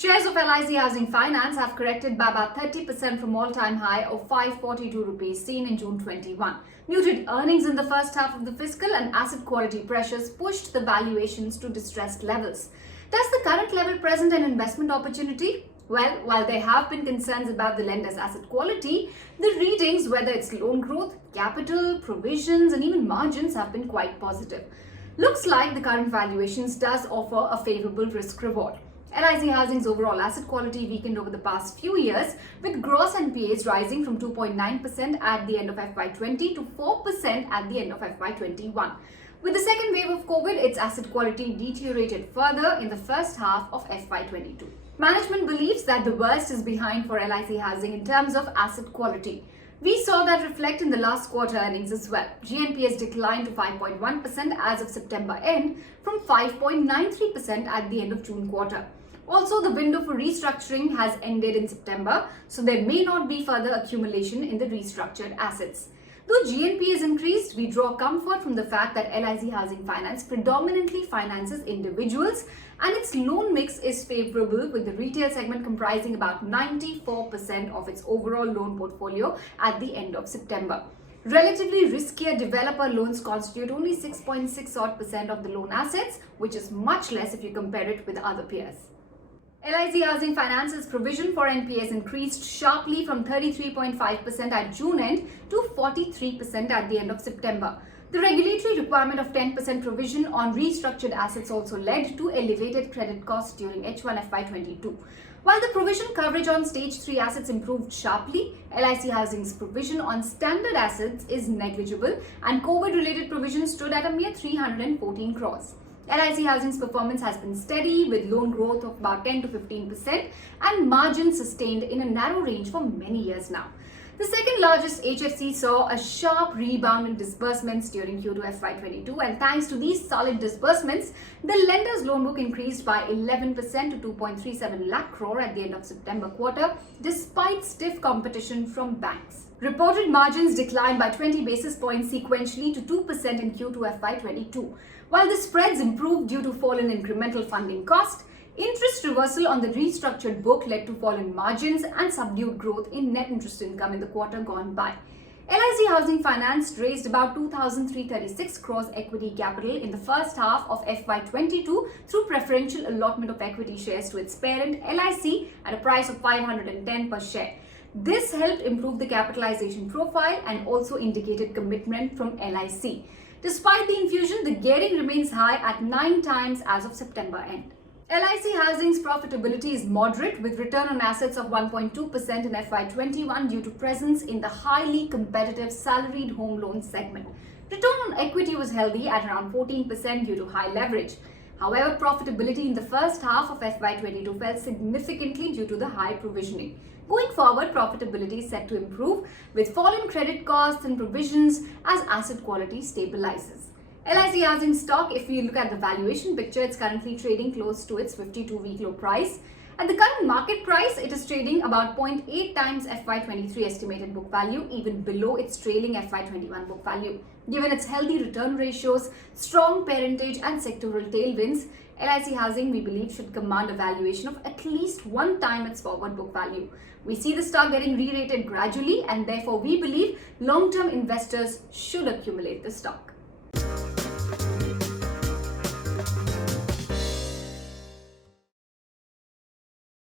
Shares of LIC Housing Finance have corrected by about 30% from all-time high of 542 rupees seen in June 21. Muted earnings in the first half of the fiscal and asset quality pressures pushed the valuations to distressed levels. Does the current level present an investment opportunity? Well, while there have been concerns about the lender's asset quality, the readings, whether it's loan growth, capital, provisions and even margins, have been quite positive. Looks like the current valuations does offer a favorable risk-reward. LIC Housing's overall asset quality weakened over the past few years, with gross NPAs rising from 2.9% at the end of FY20 to 4% at the end of FY21. With the second wave of COVID, its asset quality deteriorated further in the first half of FY22. Management believes that the worst is behind for LIC Housing in terms of asset quality. We saw that reflect in the last quarter earnings as well. GNPAs declined to 5.1% as of September end from 5.93% at the end of June quarter. Also, the window for restructuring has ended in September, so there may not be further accumulation in the restructured assets. Though GNPA is increased, we draw comfort from the fact that LIC Housing Finance predominantly finances individuals and its loan mix is favorable, with the retail segment comprising about 94% of its overall loan portfolio at the end of September. Relatively riskier developer loans constitute only 6.6% of the loan assets, which is much less if you compare it with other peers. LIC Housing Finance's provision for NPAs increased sharply from 33.5% at June end to 43% at the end of September. The regulatory requirement of 10% provision on restructured assets also led to elevated credit costs during H1 FY22. While the provision coverage on stage 3 assets improved sharply, LIC Housing's provision on standard assets is negligible and COVID-related provisions stood at a mere 314 crores. LIC Housing's performance has been steady, with loan growth of about 10 to 15% and margins sustained in a narrow range for many years now. The second largest HFC saw a sharp rebound in disbursements during Q2 FY22, and thanks to these solid disbursements, the lender's loan book increased by 11% to 2.37 lakh crore at the end of September quarter, despite stiff competition from banks. Reported margins declined by 20 basis points sequentially to 2% in Q2 FY22. While the spreads improved due to fall in incremental funding cost, interest reversal on the restructured book led to fall in margins and subdued growth in net interest income in the quarter gone by. LIC Housing Finance raised about 2,336 crores equity capital in the first half of FY22 through preferential allotment of equity shares to its parent LIC at a price of 510 per share. This helped improve the capitalization profile and also indicated commitment from LIC. Despite the infusion, the gearing remains high at 9 times as of September end. LIC Housing's profitability is moderate, with return on assets of 1.2% in FY21 due to presence in the highly competitive salaried home loan segment. Return on equity was healthy at around 14% due to high leverage. However, profitability in the first half of FY22 fell significantly due to the high provisioning. Going forward, profitability is set to improve with fall in credit costs and provisions as asset quality stabilizes. LIC Housing stock, if we look at the valuation picture, it's currently trading close to its 52-week low price. At the current market price, it is trading about 0.8 times FY23 estimated book value, even below its trailing FY21 book value. Given its healthy return ratios, strong parentage and sectoral tailwinds, LIC Housing, we believe, should command a valuation of at least 1 time its forward book value. We see the stock getting re-rated gradually, and therefore we believe long-term investors should accumulate the stock.